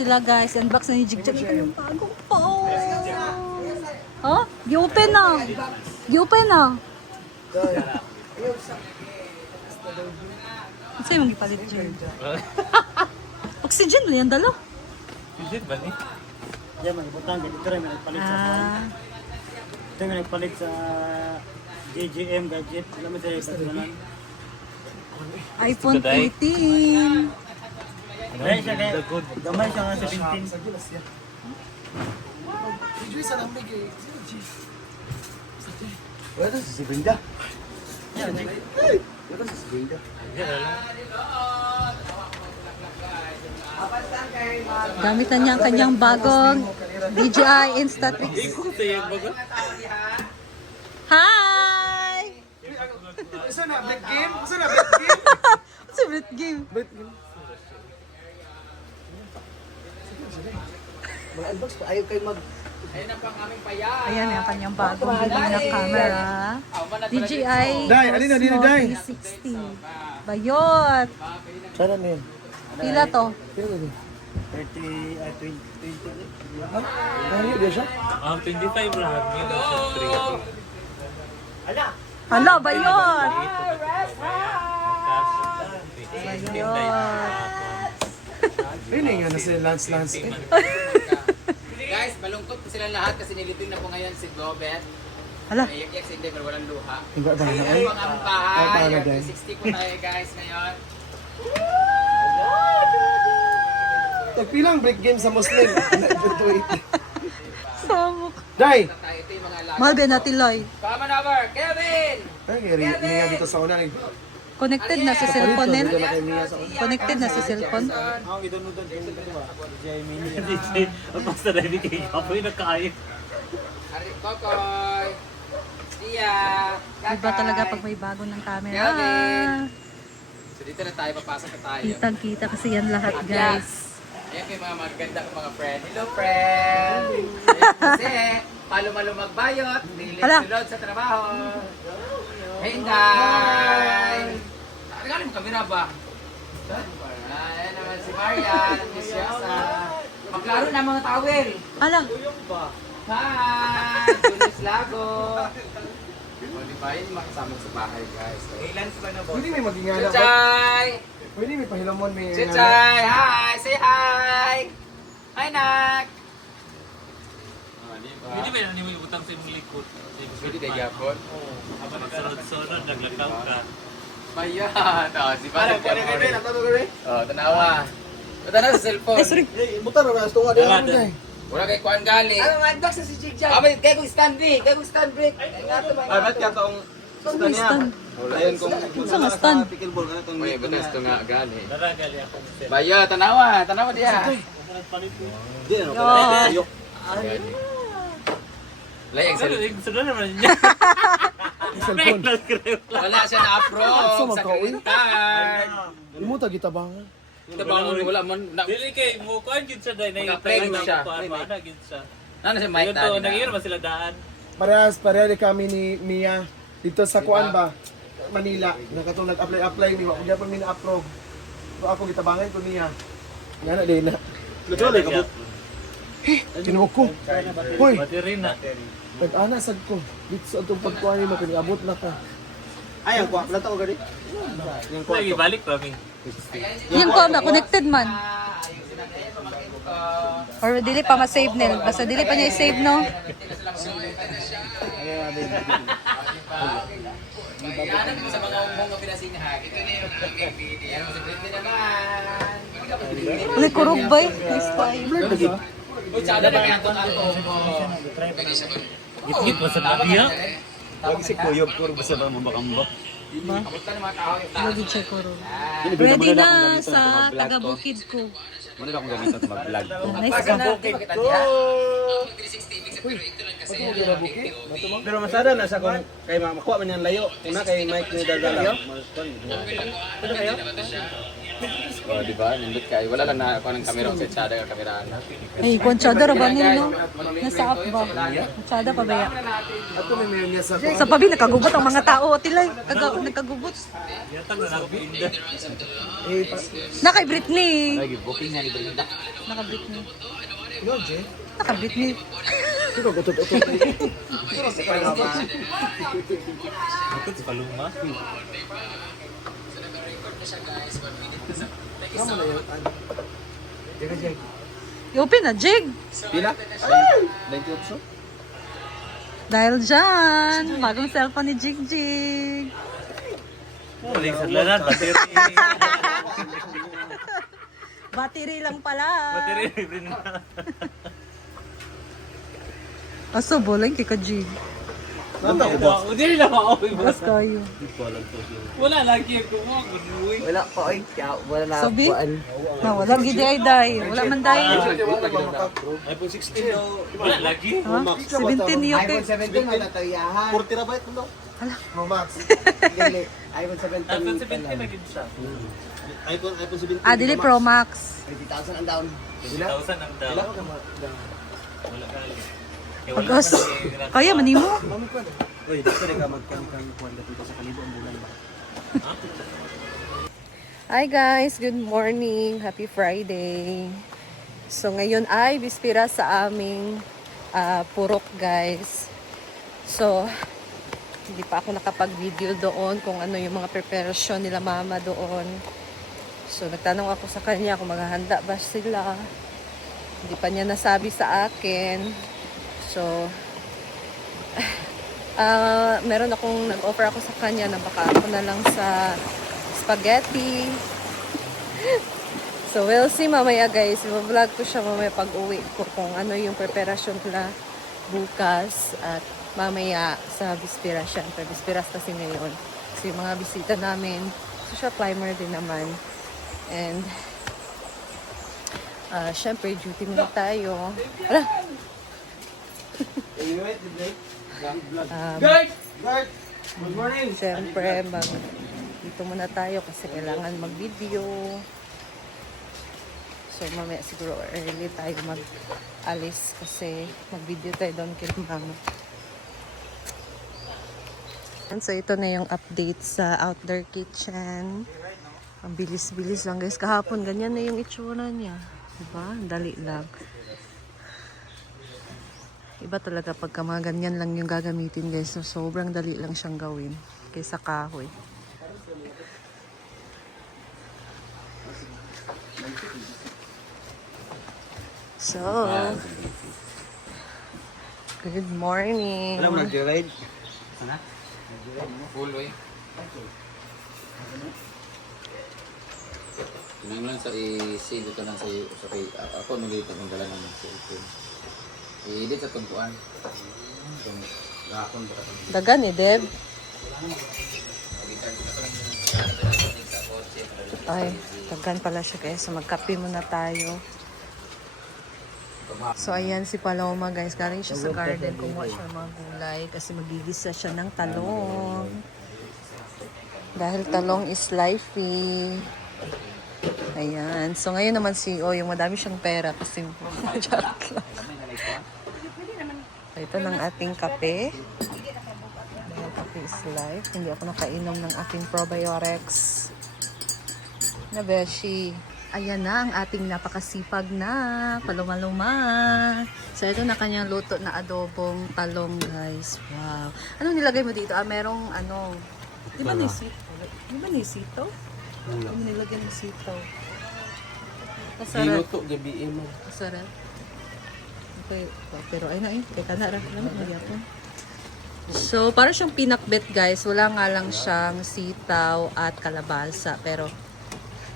sila guys. Unbox na ni Jigjag yung bagong phone. Oh, gi-open na. Gi-open na. Ano sa'yo mong ipalit dyan? Oxygen na yan dala. Oxygen ba ni? Diyan, mag-ibutang. Ito rin, may nagpalit sa phone. Ito yung nagpalit sa JGM gadget. Alam mo sila yung pagkanan. iPhone 18. Gamay siya kaya. Gamay siya nga 17. Wala si Brenda. Wala si Brenda. Gamit na niya ang kanyang bagong DJI Instatrix. Hi! Isa na, big game? Isa na, big game? What's a bit game? Mag-unbox pa. Ayaw kayo mag... Ayan ang kanyang bagong bili na camera. DJI Day, alin na, dito, Day? 360. Bayot! Sana na yun. Pila to? Pero ba yun? 30, 20. Ano yun siya? 25 lang. Yun, Hala, bayot! Bayot! Ayun na nga na si Lance. Guys, malungkot po sila lahat kasi nilibing na po ngayon si Gobet. Hala, Naiyak-iyak si Hindi pero walang luha. Iba ba na Ito ay? po ang aming bahay. Ay, paano, Day? 60 po tayo guys ngayon. Tagpilang break game sa Muslim. samok. Day! Ito yung mga lahat. Mahal ba natin, Loy? Come on over, Kevin! Ay, nga dito sa una. Connected na sa cellphone nila. Connected na sa cellphone. Ako, idanudan ko yung dalawa. DJI Mini. DJ, ang basta na hindi kayo kapoy na kaya. Ari Kokoy! Tia! Iba talaga pag may bago ng camera. Kevin! So dito na tayo, papasok na tayo. Kitang-kita kasi yan lahat, guys. Ayan kayo mga maganda ko mga friend. Hello friend! Ayan kasi, palo-malo magbayot, Hala. sulod sa trabaho. Hey Inday! Regalin mo kamera ba? Ayan naman si Marian, Miss Yasa. Maglaro na mga towel. Hala, Hi! Julius Lago. O di ba yun makasama sa bahay guys. Ilan ba na Pwede may magingala. Chuchay! Pwede may pahilamon may... Chuchay! Hi! Say hi! Hi Nak! Hindi ba yan yung utang sa imong likod? Pwede na yapon. Habang sunod-sunod, naglakaw ka. Bayan! O, si Barang yapon. O, tanawa. Tanawa sa cellphone. ay sorry. Buta na ito nga. Dala mo Day. Wala kay Kuan Gali. Ano nga, unbox sa si Jigjag. Kaya kong stand break. Kaya kong stand break. Ay, ba't ka taong... May stand. Ayun kung... Saan nga stand? Pickleball ka na itong... Uy, butas ito nga Gali. Naragali ako. Bayo, tanawa. Tanawa diya. Hindi, ano ka Yan. Ayok. Layang Ano, cellphone. sunod naman niya. Cellphone. Wala siya na-approve sa credit card. Imuta gitabangan. Tabangon, wala man. Dili kay mo kuan gid siya dai Naka-frame siya. Ana gid siya. Ano siya mic Ayun to, nangiyon ba sila daan? Pareha kami ni Mia dito sa kuan ba? Manila. Nakatong nag-apply ni Wala pa mi na-approve. So ako gitabangan ko niya. Ngana din na. Dili ka. Kinuha ko. Hoy, Battery na. nag-ana sad ko. Dito sa atong pagkuha ni mo pinaabot na ka. Ay, ang kuha. Wala ko gani. Yung Lagi balik pa mi. Yung ko na connected man. Or dili pa ma-save nil. Basta dili pa niya i-save, no? Bayanan mo sa mga umbong na pinasinghag. Ito na yung aming video. Yan mo sa Britney naman. Ano, kurog ba? Nice tayo. Uy, tsada na kaya itong ato. Git-git mo sa biya. Huwag si Kuyog, puro basta ba mabakamba. Abot ka ng mga tao yung tao. Lagi siya kurog. Ready na sa taga-bukid ko. Muna akong gamitan sa mag-vlog. Nice ka. Pero masada na sa kung kay makuha man yung layo. Una kay Mike ni Dagala. Oh, di ba? Nindot kayo. Wala lang na ako ng kamera sa tsada ka kamera na. Ay, konsyada ra ba nila, no? Nasa app ba? Konsyada pa ba yan? Ato may meron niya sa Sa pabi, nakagubot ang mga tao. Tila, nagkagubot. Yatag na ako pinda. Nakay Britney. Lagi, booking na ni Belinda. Naka Britney. Yo, Jay. Naka Britney. Sino gutot-utot? Ako sa kaluma. Kamu na yun. I-open na, Jig. Pila? 98. Dahil dyan, bagong cellphone ni Jig Jig. Balik sa laran, battery. Battery lang pala. Battery rin na. Aso, bolang kay ka Jig. Nanda ko ba? Hindi na ako. Mas kayo. Wala lagi ako mo. Gunuwi. Wala pa ay. Wala na. Sabi? Na, wala gidi ay day. Wala man day. iPhone 16 daw. Wala lagi. Ha? 17 niyo kay. 17 mo na ito iyahan. 40 na ba ito no? Pro Max. Dili, iPhone 17. iPhone 17 na gid siya. iPhone 17. Ah, dili Pro Max. 20,000 ang down. 20,000 ang daw. Wala ka ma. Wala kali. Agas. Kaya manimo. Uy, dito rin ka magkang-kuhan dito sa kalibo ang bulan ba? Hi guys, good morning. Happy Friday. So ngayon ay bispira sa aming purok guys. So hindi pa ako nakapag-video doon kung ano yung mga preparation nila mama doon. So nagtanong ako sa kanya kung maghahanda ba sila. Hindi pa niya nasabi sa akin. So meron akong nag-offer ako sa kanya na baka ako na lang sa spaghetti. So we'll see mamaya guys. I-vlog ko siya mamaya pag uwi ko kung ano yung preparation nila bukas at mamaya sa Bispira. Siyempre, Bispiras kasi ngayon. So yung mga bisita namin, social climber din naman. And siyempre, duty muna tayo. Ala! Good morning. Siyempre, dito muna tayo kasi kailangan mag-video. So, mamaya siguro early tayo mag-alis kasi mag-video tayo doon kay mama. And so, ito na yung update sa outdoor kitchen. Ang bilis-bilis lang guys. Kahapon, ganyan na yung itsura niya. Diba? Dali lang. Iba talaga pagka mga ganyan lang yung gagamitin guys. So, sobrang dali lang siyang gawin kaysa kahoy. So, good morning. Alam mo nag-ride? Full way. Tingnan mo lang sa i-save ito lang sa iyo. Ako nalito ng dala ng cellphone. I-edit sa tungkuan. Gakon ba ito? Dagan eh, Deb. Ay, dagan pala siya guys. So, magkape muna tayo. So, ayan si Paloma guys. Galing siya sa garden. Kumuha siya ng mga gulay. Kasi magigisa siya ng talong. Dahil talong is lifey. Ayan. So, ngayon naman si yung madami siyang pera. Kasi joke lang. Ito ng ating kape. Dahil kape is life. Hindi ako nakainom ng aking probiotics. Na beshi. Ayan na ang ating napakasipag na paluma-luma. So, ito na kanyang luto na adobong talong, guys. Wow. Anong nilagay mo dito? Merong ano, di ba nisito? Di ba nisito? Ano nilagay mo sito? Kasarap. Diluto gabi mo. Kasarap. Okay. Pero ay na eh. Teka na. So, parang siyang pinakbet, guys. Wala nga lang siyang sitaw at kalabasa. Pero,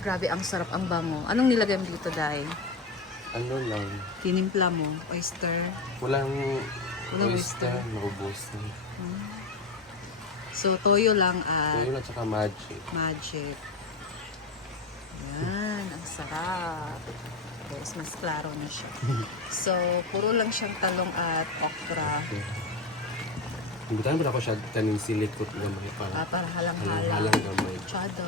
grabe, ang sarap, ang bango. Anong nilagay mo dito, Day? Ano lang? Tinimpla mo? Oyster? Walang oyster. Naubos na. So, toyo lang at Yun at saka magic. magic. Yan, ang sarap. Guys, mas klaro na siya. So, puro lang siyang talong at okra. Imbitan mo na ako siya taning silikot gamay para Para halang-halang. halang gamay. Tsada.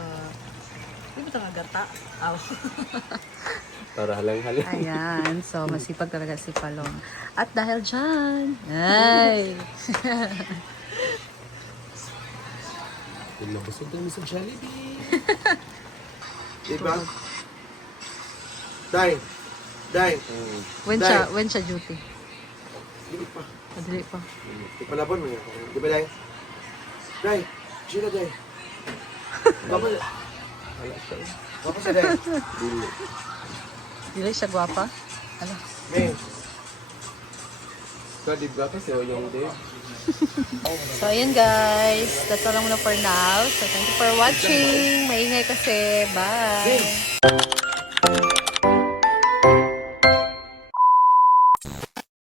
Di ba ito nga gata? Aw. Para halang-halang. Ayan, so masipag talaga si Palong. At dahil dyan, ay! Nabusog kami sa Jollibee. Diba? Day. Day. When siya duty? Hindi pa. Madali pa. Di pa labon mo yan. Di ba, Day? Day. Sila, Day. Gwapo. Gwapo sa Day. Dili siya gwapa? Ano? May. Kadib ka kasi o yung day. So, ayan guys. That's all lang muna for now. So, thank you for watching. Maingay kasi. Bye!